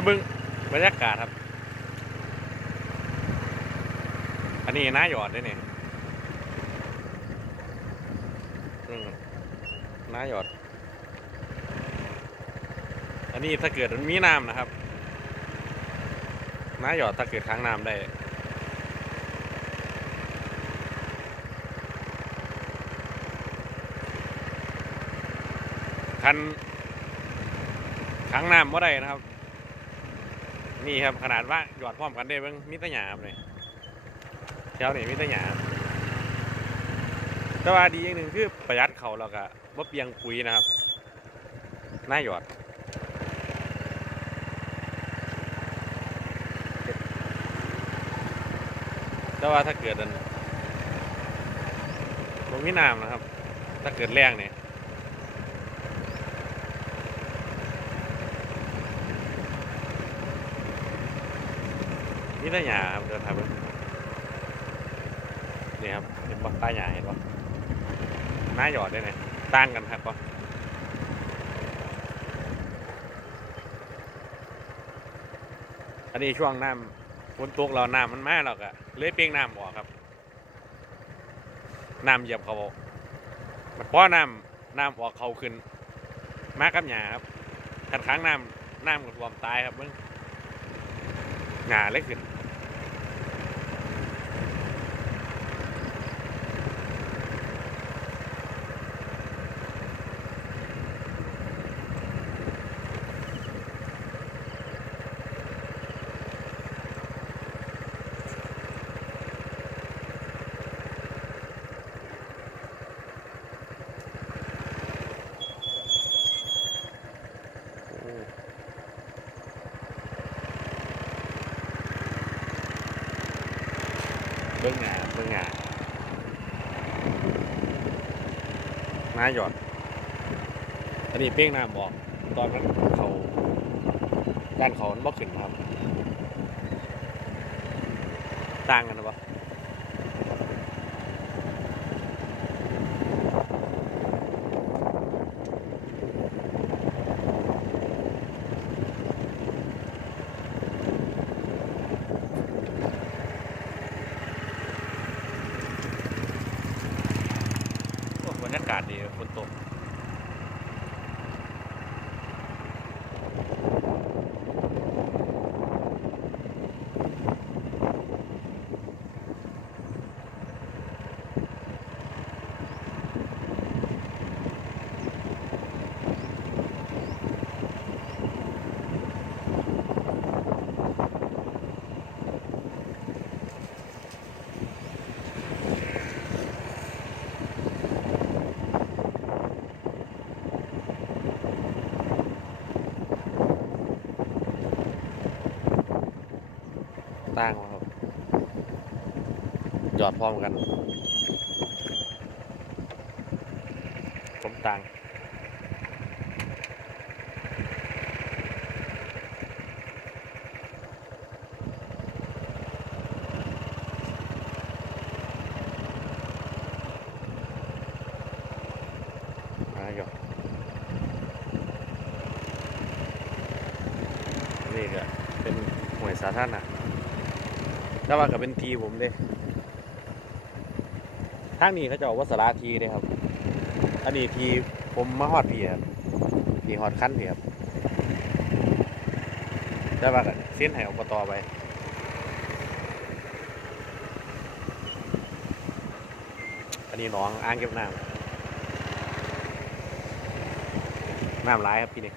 มาเบิ่งบรรยากาศครับ อันนี้น้าหยอดด้วยเนี่ยน้าหยอด อันนี้ถ้าเกิดมันมีน้ำนะครับน้าหยอดถ้าเกิดค้างน้ำได้คันค้างน้ำว่าได้นะครับ นี่ครับขนาดว่าหยอดพร้อมกันได้เบิ่งมิตรหยาบเลยแถวนี้มิตรหยาบแต่ว่าดีอย่างหนึ่งคือประหยัดเขาแล้วก็บ่เปียงปุ๋ยนะครับน่าหยอดแต่ว่าถ้าเกิดอันลงมีน้ำนะครับ ถ้าเกิดแรงเนี่ย นี่ได้หยาครับเดินทางไปนี่ครับเห็นบ่ต้หยาเห็นบ่หน้าหยอดได้ไหนต่างกันครับบ่อันนี้ช่วงน้ำฝนตกเราน้ำมันมาแล้วก็เลยเปียงน้ำออกครับน้ำเหยียบเขาออกมันเพราะน้ำน้ำออกเขาขึ้น มากับหยาครับขันค้างน้ำน้ำก็ท่วมตายครับมึงหงาเล็กขึ้น บื้องหน้าเบื้องหน้าน้าหยอด อันนี้เป้งน้ำบอกตอนนั้นเขาด้านเขามันบ่ขึ้นครับ ต่างกันนะปะ รรยากาศดีฝนตก ต่างครับหยอดพร้อมกันผมต่างหยอดนี่ก็เป็นหวยสาธารณะ แล้วว่าก็เป็นทีผมเด้ทางนี้เขาจะบอกว่าสาราทีเด้ครับ อันนี้ทีผมมาฮอดพี่ครับทีฮอดขั้นพี่ครับแล้วว่าก็เส้นให้อบตไปอันนี้หนองอ่างเก็บน้ำน้ำร้ายครับพี่นี่